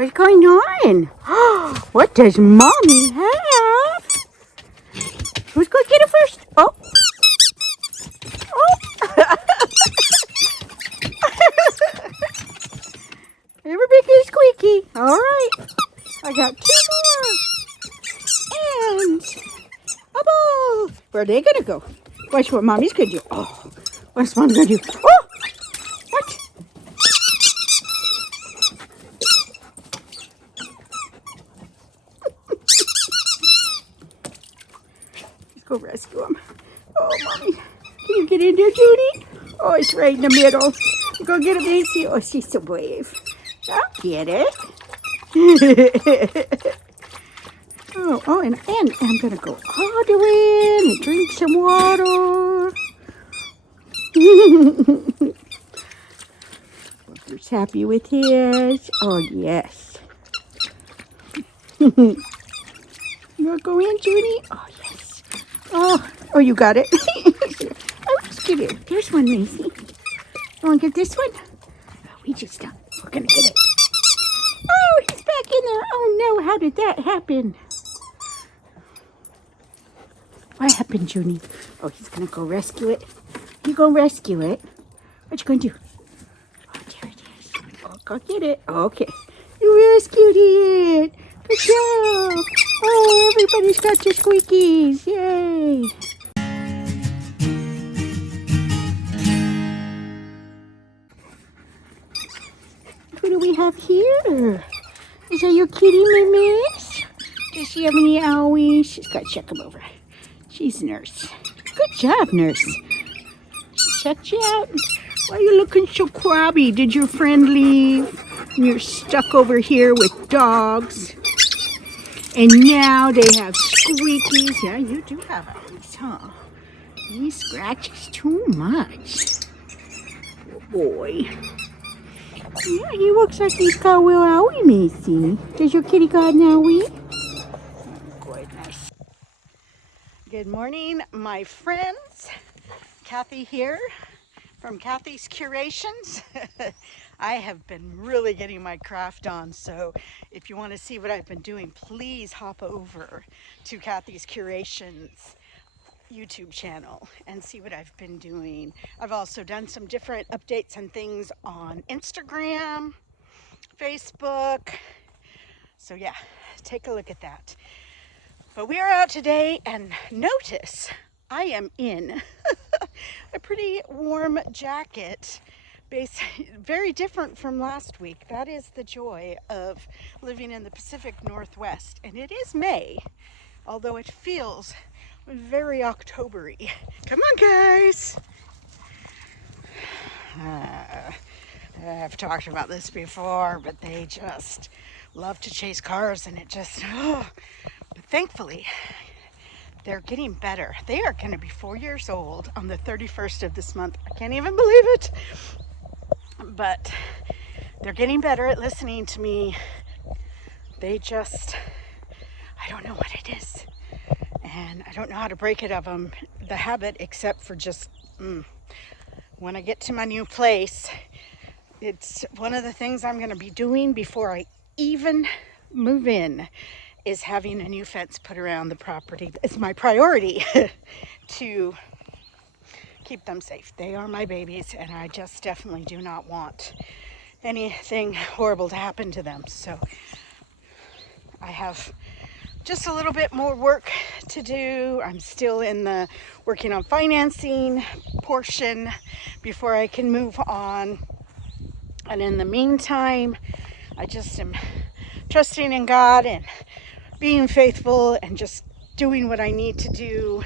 What's going on? What does Mommy have? Who's going to get it first? Oh. Everybody get squeaky. All right. I got 2 more. And a ball. Where are they going to go? Watch what Mommy's going to do. Oh, what's Mommy going to do? Oh, what? Let's go rescue him. Oh, Mommy. Can you get in there, Judy? Oh, it's right in the middle. Go get him, Macy. Oh, she's so brave. I'll get it. and I'm going to go all the way in and drink some water. Walter's happy with his. Oh, yes. You want to go in, Judy? Oh, yes. Oh, you got it. Let's get it. There's one, Macy. You want to get this one? Oh, we just done. We're going to get it. Oh, he's back in there. Oh, no. How did that happen? What happened, Junie? Oh, he's going to go rescue it. You going to rescue it? What you going to do? Oh, there it is. Oh, go get it. Okay. You rescued it. Good job. Oh, everybody's got your squeakies. Yay. Who do we have here? Is that your kitty, Miss? Does she have any owies? She's got to check them over. She's nurse. Good job, nurse. She checked you out. Why are you looking so crabby? Did your friend leave? And you're stuck over here with dogs. And now they have squeakies. Yeah, you do have owies, huh? He scratches too much. Oh, boy. Yeah, he looks like he's got a little owie, Macy. Does your kitty got an owie? Oh, goodness. Good morning, my friends. Kathy here from Kathy's Curations. I have been really getting my craft on, so if you want to see what I've been doing, please hop over to Kathy's Curations YouTube channel and see what I've been doing. I've also done some different updates and things on Instagram, Facebook. So yeah, take a look at that. But we are out today, and notice I am in a pretty warm jacket. Very different from last week. That is the joy of living in the Pacific Northwest. And it is May, although it feels very October-y. Come on, guys. I've talked about this before, but they just love to chase cars, and it just, But thankfully, they're getting better. They are going to be 4 years old on the 31st of this month. I can't even believe it. But they're getting better at listening to me. They just, I don't know what it is. And I don't know how to break it of them, the habit, except for just when I get to my new place, it's one of the things I'm going to be doing before I even move in is having a new fence put around the property. It's my priority to keep them safe. They are my babies, and I just definitely do not want anything horrible to happen to them. So I have just a little bit more work to do. I'm still in the working on financing portion before I can move on. And in the meantime, I just am trusting in God and being faithful and just doing what I need to do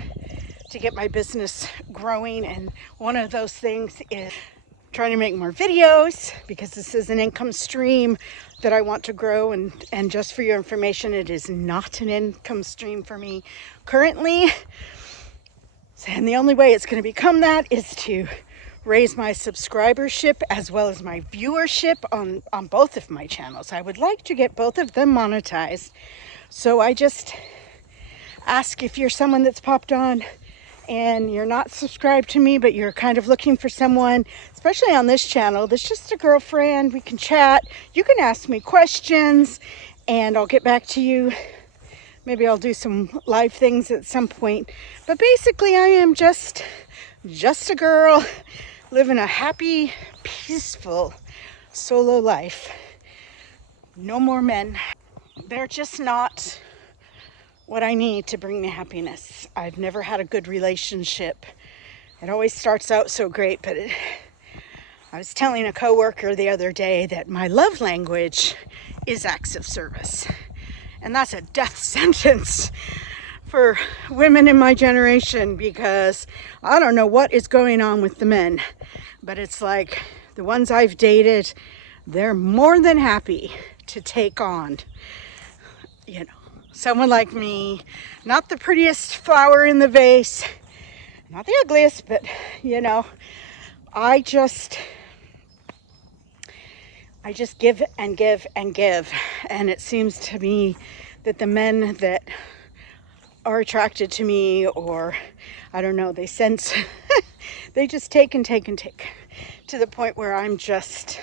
to get my business growing. And one of those things is trying to make more videos, because this is an income stream that I want to grow. And just for your information, it is not an income stream for me currently. And the only way it's going to become that is to raise my subscribership as well as my viewership on both of my channels. I would like to get both of them monetized. So I just ask, if you're someone that's popped on and you're not subscribed to me, but you're kind of looking for someone, especially on this channel, that's just a girlfriend, we can chat, you can ask me questions, and I'll get back to you. Maybe I'll do some live things at some point. But basically, I am just a girl living a happy, peaceful, solo life. No more men. They're just not what I need to bring me happiness. I've never had a good relationship. It always starts out so great, but I was telling a coworker the other day that my love language is acts of service. And that's a death sentence for women in my generation, because I don't know what is going on with the men, but it's like the ones I've dated, they're more than happy to take on, someone like me, not the prettiest flower in the vase, not the ugliest, but I just give and give and give. And it seems to me that the men that are attracted to me, or I don't know, they sense, they just take and take and take to the point where I'm just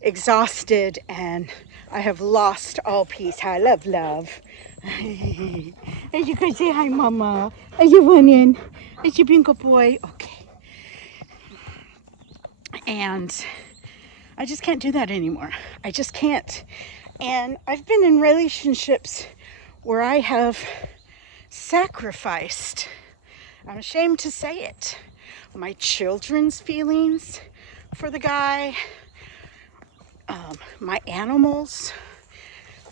exhausted and I have lost all peace. I love love. Are you going to say hi, Mama? Are you running? Are you being a good boy? Okay. And I just can't do that anymore. I just can't. And I've been in relationships where I have sacrificed, I'm ashamed to say it, my children's feelings for the guy, my animals.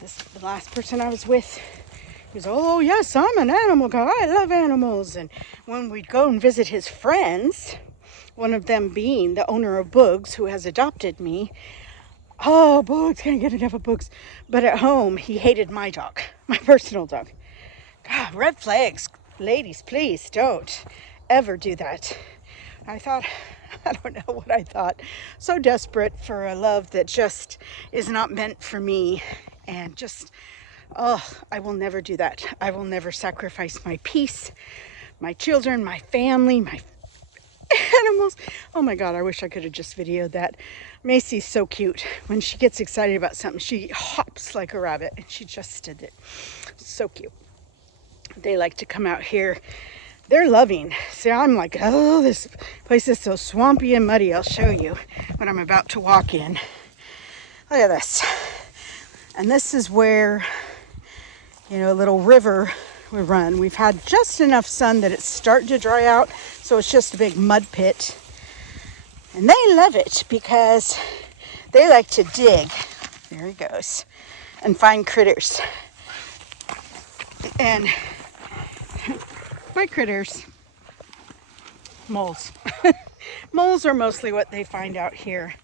The last person I was with, he was, oh yes, I'm an animal guy, I love animals. And when we'd go and visit his friends, one of them being the owner of Boogs, who has adopted me. Oh, Boogs, can't get enough of Boogs. But at home, he hated my dog, my personal dog. God, red flags. Ladies, please don't ever do that. I thought, I don't know what I thought. So desperate for a love that just is not meant for me. And just, I will never do that. I will never sacrifice my peace, my children, my family, my animals. Oh my God, I wish I could have just videoed that. Macy's so cute. When she gets excited about something, she hops like a rabbit, and she just did it. So cute. They like to come out here. They're loving. See, I'm like, oh, this place is so swampy and muddy. I'll show you what I'm about to walk in. Look at this. And this is where, a little river we run. We've had just enough sun that it's starting to dry out, so it's just a big mud pit. And they love it because they like to dig. There he goes. And find critters. And by critters, moles. Moles are mostly what they find out here.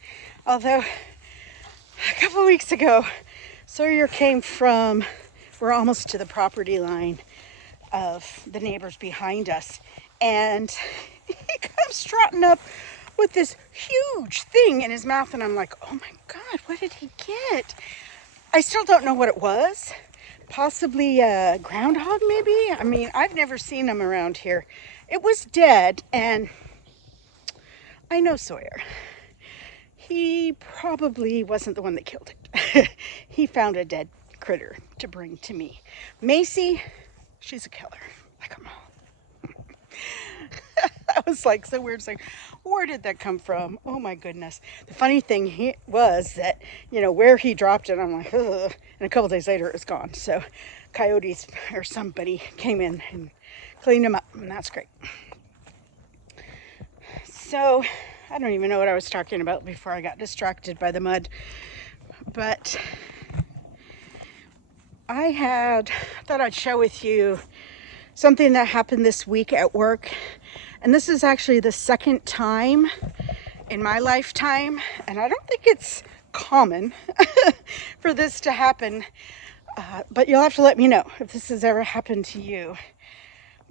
Although, a couple weeks ago, Sawyer came from, we're almost to the property line of the neighbors behind us, and he comes trotting up with this huge thing in his mouth, and I'm like, oh my God, what did he get? I still don't know what it was. Possibly a groundhog, maybe? I mean, I've never seen them around here. It was dead, and I know Sawyer. He probably wasn't the one that killed it. He found a dead critter to bring to me. Macy, she's a killer, like a mom. I was like, so weird, saying, where did that come from? Oh my goodness. The funny thing was that, where he dropped it, I'm like, ugh. And a couple days later it was gone. So coyotes or somebody came in and cleaned him up, and that's great. So I don't even know what I was talking about before I got distracted by the mud. But I thought I'd share with you something that happened this week at work. And this is actually the second time in my lifetime, and I don't think it's common for this to happen, but you'll have to let me know if this has ever happened to you.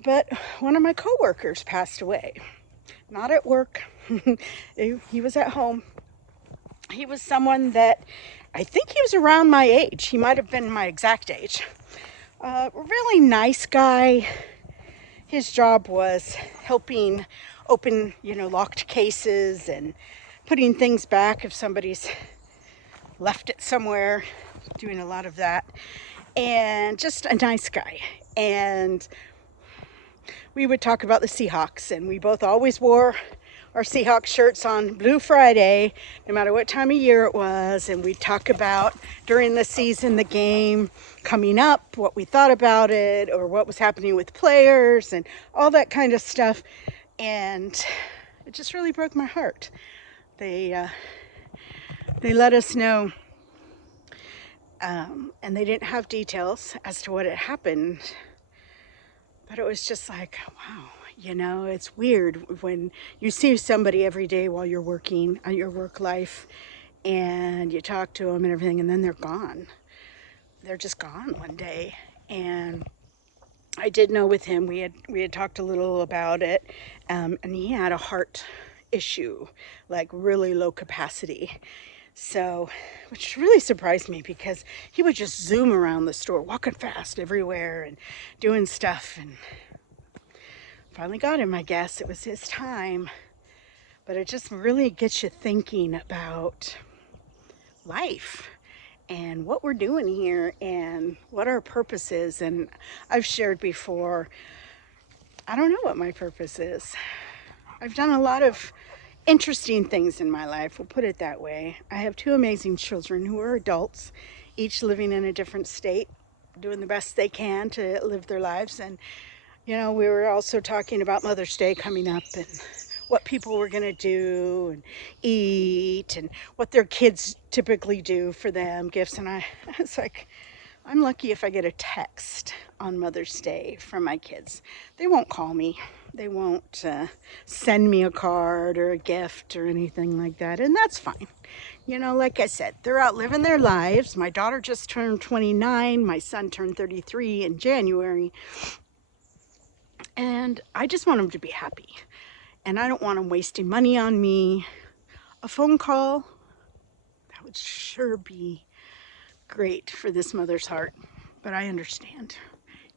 But one of my coworkers passed away. Not at work. He was at home. He was someone that I think he was around my age. He might have been my exact age. Really nice guy. his job was helping open, locked cases and putting things back if somebody's left it somewhere, doing a lot of that. And just a nice guy. And we would talk about the Seahawks, and we both always wore our Seahawks shirts on Blue Friday, no matter what time of year it was. And we'd talk about during the season, the game coming up, what we thought about it, or what was happening with players and all that kind of stuff. And it just really broke my heart. They let us know, and they didn't have details as to what had happened, but it was just like, wow, it's weird when you see somebody every day while you're working on your work life, and you talk to them and everything, and then they're gone. They're just gone one day. And I did know with him, we had talked a little about it, and he had a heart issue, like really low capacity. So, which really surprised me, because he would just zoom around the store, walking fast everywhere and doing stuff. And finally got him, I guess. It was his time. But it just really gets you thinking about life and what we're doing here and what our purpose is. And I've shared before, I don't know what my purpose is. I've done a lot of interesting things in my life, we'll put it that way. I have two amazing children who are adults, each living in a different state, doing the best they can to live their lives. And we were also talking about Mother's Day coming up, and what people were going to do and eat, and what their kids typically do for them, gifts. And I was like, I'm lucky if I get a text on Mother's Day from my kids. They won't call me. They won't send me a card or a gift or anything like that. And that's fine. Like I said, they're out living their lives. My daughter just turned 29. My son turned 33 in January. And I just want them to be happy. And I don't want them wasting money on me. A phone call, that would sure be great for this mother's heart. But I understand.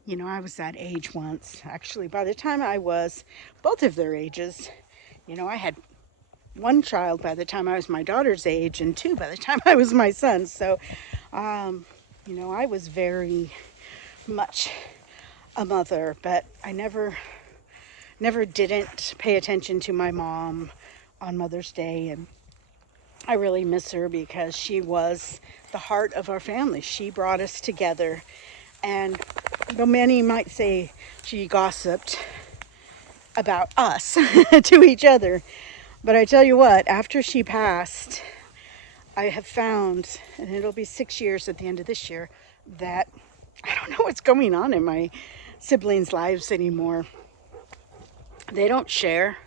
I was that age once. Actually, by the time I was both of their ages, I had one child by the time I was my daughter's age, and two by the time I was my son. So, I was very much a mother, but I never didn't pay attention to my mom on Mother's Day. And I really miss her, because she was the heart of our family. She brought us together. And though many might say she gossiped about us to each other, but I tell you what, after she passed, I have found, and it'll be 6 years at the end of this year, that I don't know what's going on in my siblings' lives anymore. They don't share.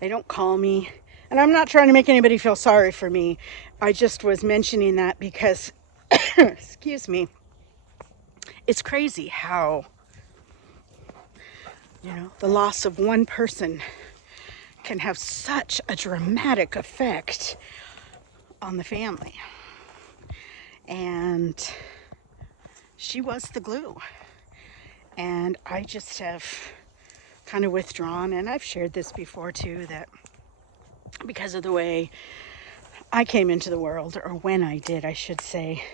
They don't call me. And I'm not trying to make anybody feel sorry for me. I just was mentioning that because, excuse me, it's crazy how, the loss of one person can have such a dramatic effect on the family. And she was the glue. And I just have kind of withdrawn, and I've shared this before too, that because of the way I came into the world, or when I did, I should say,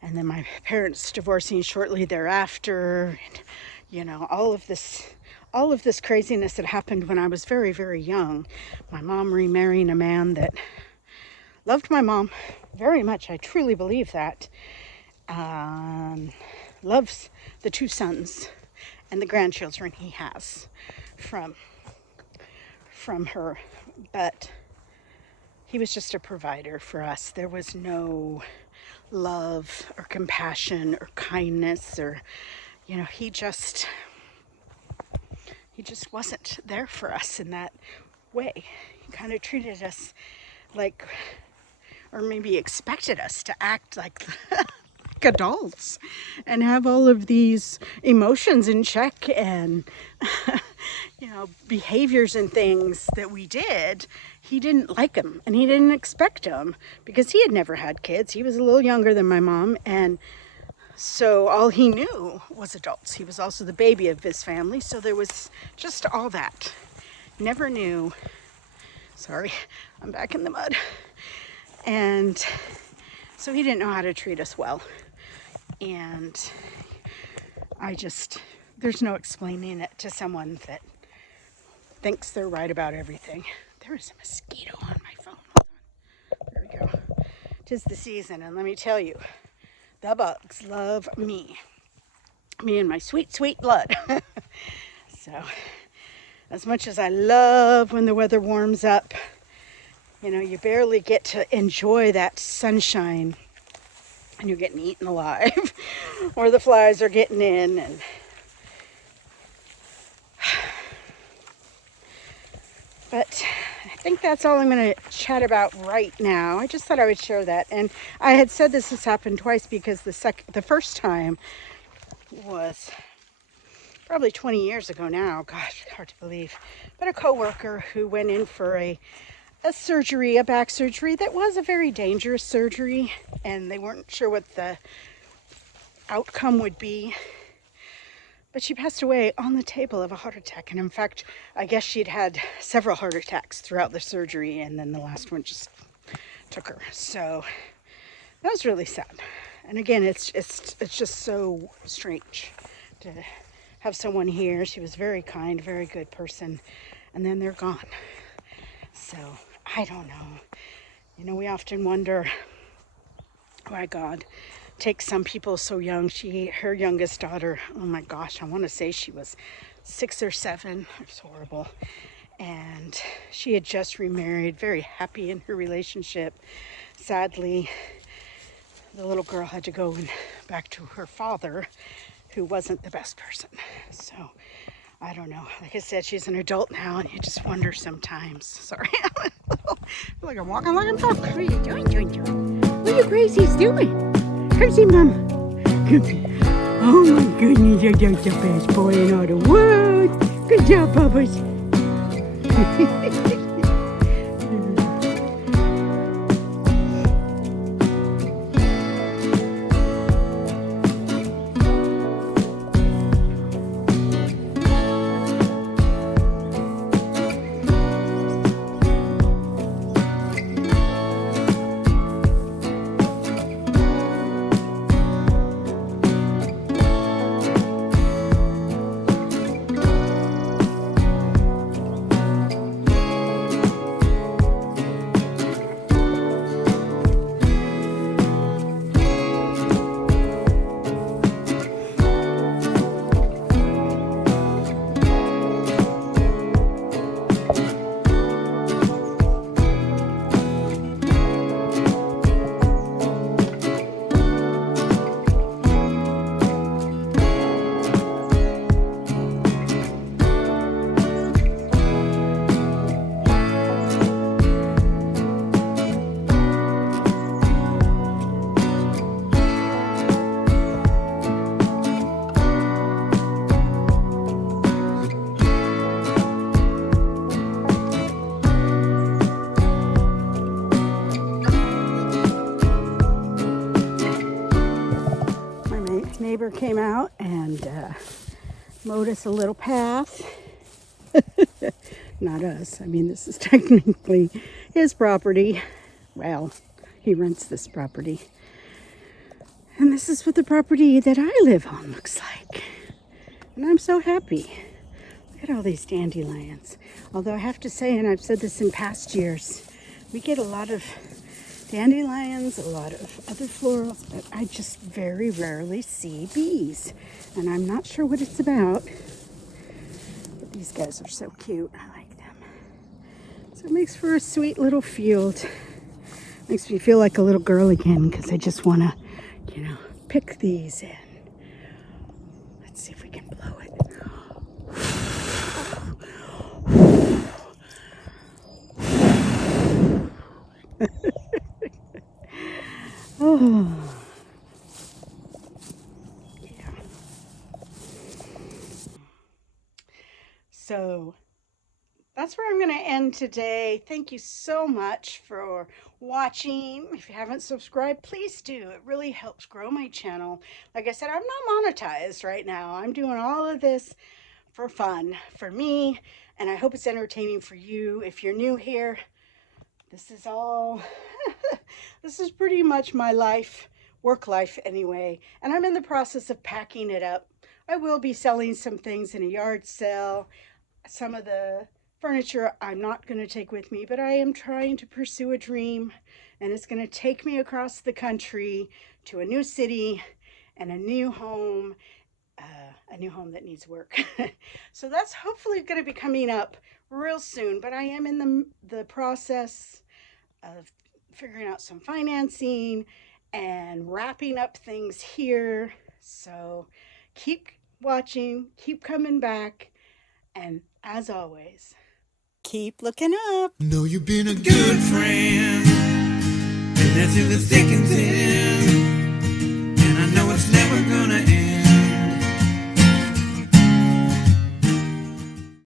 and then my parents divorcing shortly thereafter, and all of this craziness that happened when I was very, very young. My mom remarrying a man that loved my mom very much. I truly believe that. Loves the two sons and the grandchildren he has from her, but he was just a provider for us. There was no love or compassion or kindness, or he just wasn't there for us in that way. He kind of treated us like, or maybe expected us to act like adults and have all of these emotions in check, and behaviors and things that we did. He didn't like them, and he didn't expect them, because he had never had kids. He was a little younger than my mom, and So all he knew was adults. He was also the baby of his family, so there was just all that. Never knew. Sorry, I'm back in the mud. And so he didn't know how to treat us well. And there's no explaining it to someone that thinks they're right about everything. There is a mosquito on my phone. Hold on. There we go. 'Tis the season, and let me tell you, the bugs love me. Me and my sweet, sweet blood. So, as much as I love when the weather warms up, you know, you barely get to enjoy that sunshine and you're getting eaten alive or the flies are getting in. And but I think that's all I'm going to chat about right now. I just thought I would share that. And I had said this has happened twice because the first time was probably 20 years ago now. Gosh, hard to believe. But a coworker who went in for a surgery, a back surgery that was a very dangerous surgery, and they weren't sure what the outcome would be. But she passed away on the table of a heart attack. And in fact, I guess she'd had several heart attacks throughout the surgery, and then the last one just took her. So that was really sad. And again, it's just so strange to have someone here. She was very kind, very good person, and then they're gone. So I don't know. You know, we often wonder why God takes some people so young. Her youngest daughter, oh my gosh, I want to say she was 6 or 7. It's horrible. And she had just remarried, very happy in her relationship. Sadly, the little girl had to go back to her father, who wasn't the best person. So I don't know. Like I said, she's an adult now, and you just wonder sometimes. Sorry, I feel like I'm walking like I'm talking. What are you doing, What are you crazies doing? Come see Mama. Come see. Oh my goodness, you're just the best boy in all the world. Good job, Bubbles. Neighbor came out and mowed us a little path. Not us. I mean, this is technically his property. Well, he rents this property. And this is what the property that I live on looks like. And I'm so happy. Look at all these dandelions. Although I have to say, and I've said this in past years, we get a lot of dandelions, a lot of other florals, but I just very rarely see bees. And I'm not sure what it's about. But these guys are so cute. I like them. So it makes for a sweet little field. Makes me feel like a little girl again because I just want to, pick these in. Let's see if we can blow it. Oh. Yeah. So that's that's where I'm going to end today. Thank you so much for watching. If you haven't subscribed, please do. It really helps grow my channel. Like I said, I'm not monetized right now. I'm doing all of this for fun, for me, and I hope it's entertaining for you. If you're new here, this is all, this is pretty much my life, work life anyway, and I'm in the process of packing it up. I will be selling some things in a yard sale. Some of the furniture I'm not going to take with me, but I am trying to pursue a dream, and it's going to take me across the country to a new city and a new home that needs work. So that's hopefully going to be coming up real soon, but I am in the process of figuring out some financing and wrapping up things here. So keep watching, keep coming back, and as always, keep looking up. Know you've been a good friend, and that's in the thick and thin, and I know it's never gonna end.